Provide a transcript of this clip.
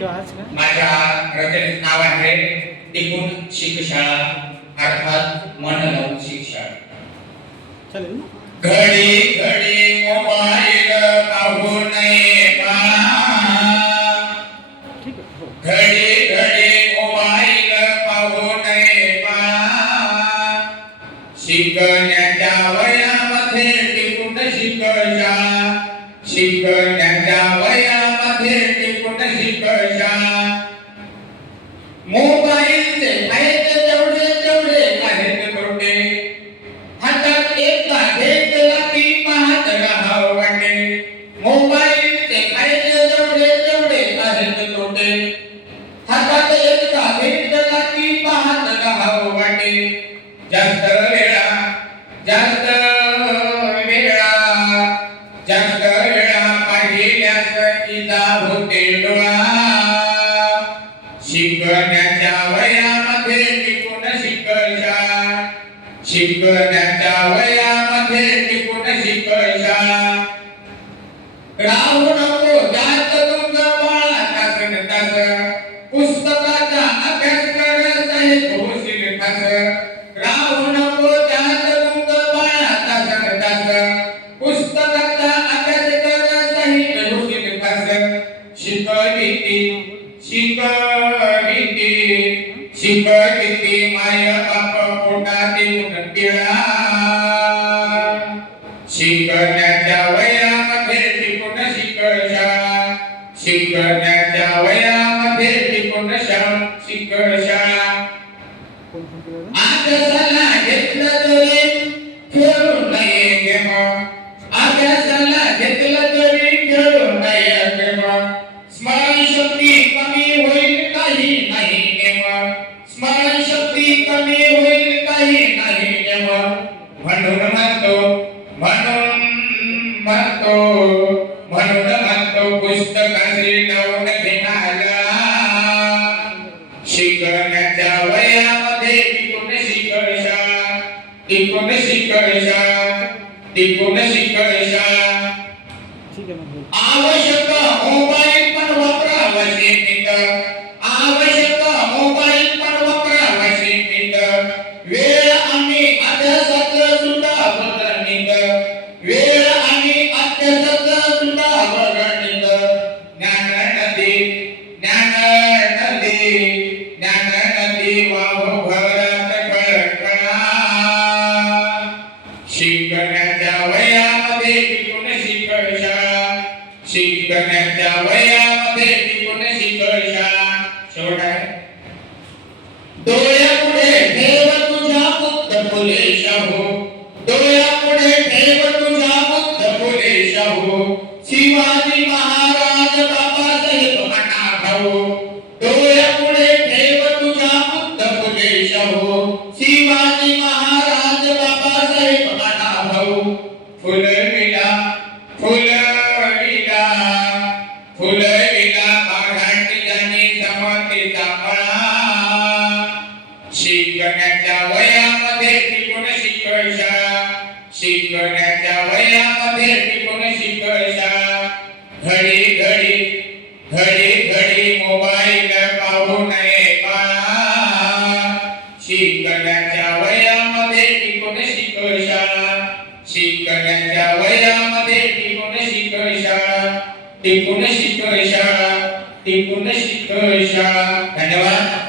माझ्या रचनेचं नाव आहे टिपून शिकशाळा अर्थात मन लावून शिकशाळा। घडी घडी मोबाईल पाहू नये का, घडी घडी मोबाईल पाहू नये का, शिकण्याच्या वयामध्ये टिपून शिकशा, शिकण्याच्या वयामध्ये टिपून शिकशा। मोबाईलचे फायदे जेवढे तेवढे आहेत तोटे, हातात एकदा घेतला की पाहत राहावं वाटे। मोबाईलचे फायदे जेवढे तेवढे आहेत तोटे, हातात एकदा घेतला की पाहत राहावं वाटे। जास्त वेळा जास्त वेळा पाहिल्यास इजा होते डोळा। शिकण्याच्या वयामध्ये टिपून शिकशा, शिकण्याच्या वयामध्ये टिपून शिकशा। राहू नको जास्त तुंग बाळा तासन तास, पुस्तकाचा अभ्यास कर साहेब होशील खास। राहू नको जास्त तुंग बाळा तासन तास, पुस्तकाचा अभ्यास कर साहेब होशील खास। शिकविती शिकविती शिकविती माय बाप पोटातील टिळा। शिकण्याच्या वयामध्ये टिपून शिकशा, शिकण्याच्या वयामध्ये टिपून शिकशा। अभ्यासाला घेतलं तरी खेळू नये गेम, अभ्यासाला घेतलं तरी खेळू नये गेम। स्मरणशक्ती कमी होईल काही नाही नेम, स्मरणशक्ती कमी होईल काही नाही नेम। म्हणून म्हणतो पुस्तकाशी लावून घेणारा। शिकण्याच्या वयामध्ये टिपून शिकशा, टिपून शिकशा, टिपून शिकशा। आवश्यक मोबाईल पण वापरावा सीमित, आवश्यक मोबाईल पण वापरावा सीमित। वेळ आणि अभ्यासाचं सुद्धा वर्णित, वेळ आणि अभ्यासाचं सुद्धा वर्णित। ज्ञान नदी ज्ञान नदी ज्ञान नदी वाहू भरत कळकळा। शिकण्याच्या वयामध्ये टिपून शिकशा, शिकण्याच्या वयामध्ये टिपून शिकशा। शेवट आहे डोळ्यापुढे ठेव तुझ्या बुद्ध फुले शाहू, डोळ्यापुढे ठेव तुझ्या बुद्ध फुले शाहू। शिवाजी महाराज बाबासाहेब म्हणा भाऊ, डोळ्यापुढे ठेव तुझ्या बुद्ध फुले शाहू। शिवाजी महाराज बाबासाहेब म्हणा भाऊ। फुलविला फुलविला फुलविला मराठीजानी समतेचा मळा। शिकण्याच्या वयामध्ये टिपून शिकशा, शिकण्याच्या वयामध्ये टिपून शिकशा। घडी घडी घडी घडी मोबाईल पाहू नये का, शिकण्याच्या वयामध्ये टिपून शिकशा, शिकण्याच्या वयामध्ये टिपून शिकशा, टिपून शिकशा, टिपून शिकशा। धन्यवाद।